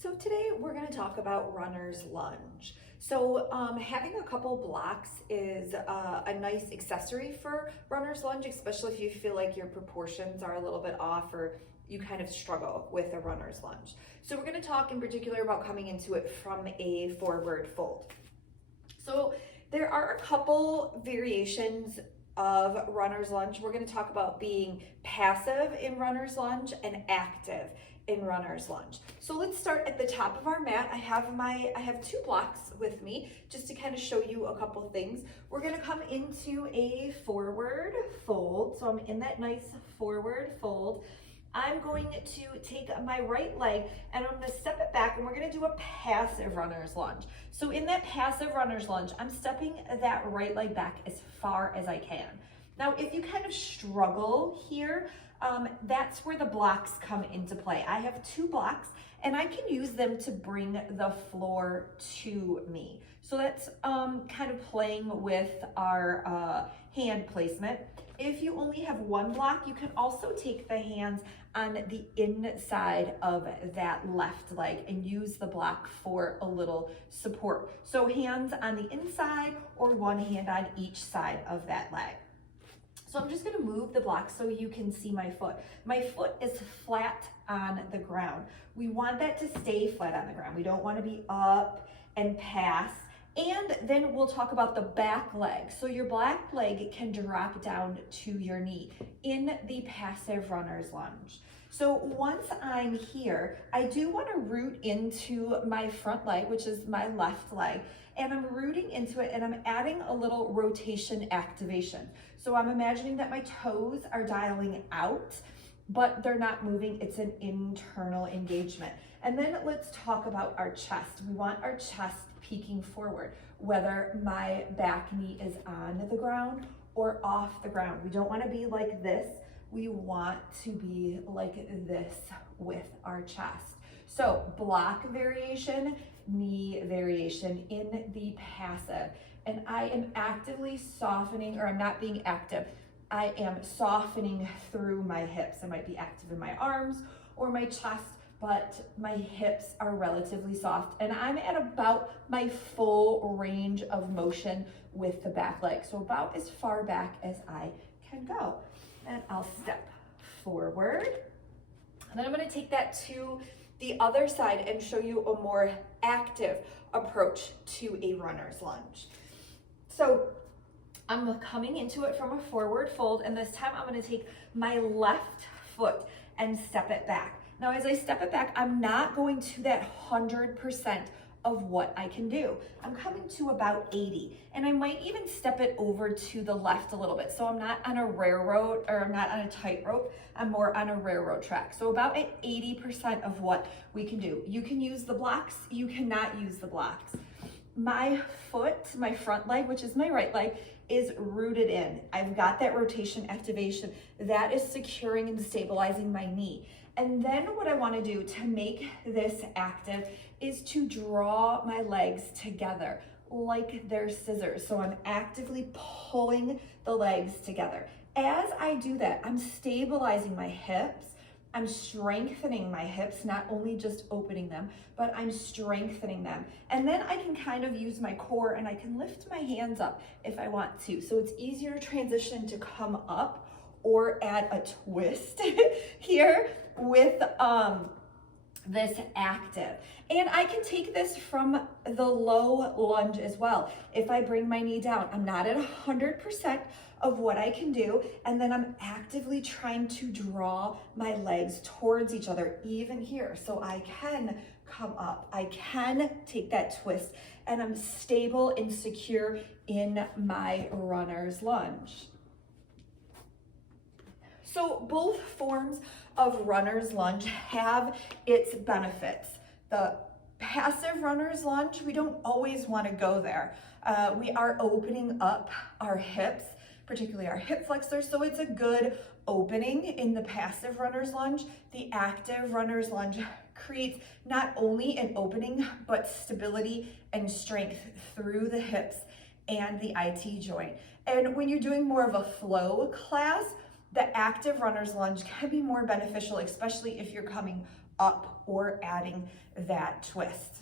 So today we're going to talk about runner's lunge. So having a couple blocks is a nice accessory for runner's lunge, especially if you feel like your proportions are a little bit off or you kind of struggle with a runner's lunge. So we're going to talk in particular about coming into it from a forward fold. So there are a couple variations of runner's lunge. We're going to talk about being passive in runner's lunge and active in runner's lunge. So let's start at the top of our mat. I have two blocks with me just to kind of show you a couple things. We're going to come into a forward fold. So I'm in that nice forward fold. I'm going to take my right leg and I'm going to step it back and we're going to do a passive runner's lunge. So in that passive runner's lunge, I'm stepping that right leg back as far as I can. Now, if you kind of struggle here, that's where the blocks come into play. I have two blocks and I can use them to bring the floor to me. So that's kind of playing with our hand placement. If you only have one block, you can also take the hands on the inside of that left leg and use the block for a little support. So hands on the inside or one hand on each side of that leg. So I'm just gonna move the block so you can see my foot. My foot is flat on the ground. We want that to stay flat on the ground. We don't wanna be up and pass. And then we'll talk about the back leg. So your back leg can drop down to your knee in the passive runner's lunge. So once I'm here, I do want to root into my front leg, which is my left leg, and I'm rooting into it and I'm adding a little rotation activation. So I'm imagining that my toes are dialing out, but they're not moving. It's an internal engagement. And then let's talk about our chest. We want our chest peeking forward, whether my back knee is on the ground or off the ground. We don't want to be like this. We want to be like this with our chest. So block variation, knee variation in the passive. And I am actively softening, or I'm not being active. I am softening through my hips. I might be active in my arms or my chest, but my hips are relatively soft and I'm at about my full range of motion with the back leg. So about as far back as I can go. And I'll step forward. And then I'm gonna take that to the other side and show you a more active approach to a runner's lunge. So I'm coming into it from a forward fold, and this time I'm gonna take my left foot and step it back. Now, as I step it back, I'm not going to that 100% of what I can do. I'm coming to about 80, and I might even step it over to the left a little bit. So I'm not on a railroad, or I'm not on a tightrope, I'm more on a railroad track. So about at 80% of what we can do. You can use the blocks, you cannot use the blocks. My foot, my front leg, which is my right leg, is rooted in. I've got that rotation activation. That is securing and stabilizing my knee. And then what I want to do to make this active is to draw my legs together like they're scissors. So I'm actively pulling the legs together. As I do that, I'm stabilizing my hips. I'm strengthening my hips, not only just opening them, but I'm strengthening them. And then I can kind of use my core and I can lift my hands up if I want to. So it's easier to transition to come up or add a twist here with this active. And I can take this from the low lunge as well. If I bring my knee down, I'm not at 100% of what I can do, and then I'm actively trying to draw my legs towards each other, even here. So I can come up, I can take that twist, and I'm stable and secure in my runner's lunge. So both forms of runner's lunge have its benefits. The passive runner's lunge, we don't always want to go there. We are opening up our hips, particularly our hip flexors, so it's a good opening in the passive runner's lunge. The active runner's lunge creates not only an opening, but stability and strength through the hips and the IT joint. And when you're doing more of a flow class, the active runner's lunge can be more beneficial, especially if you're coming up or adding that twist.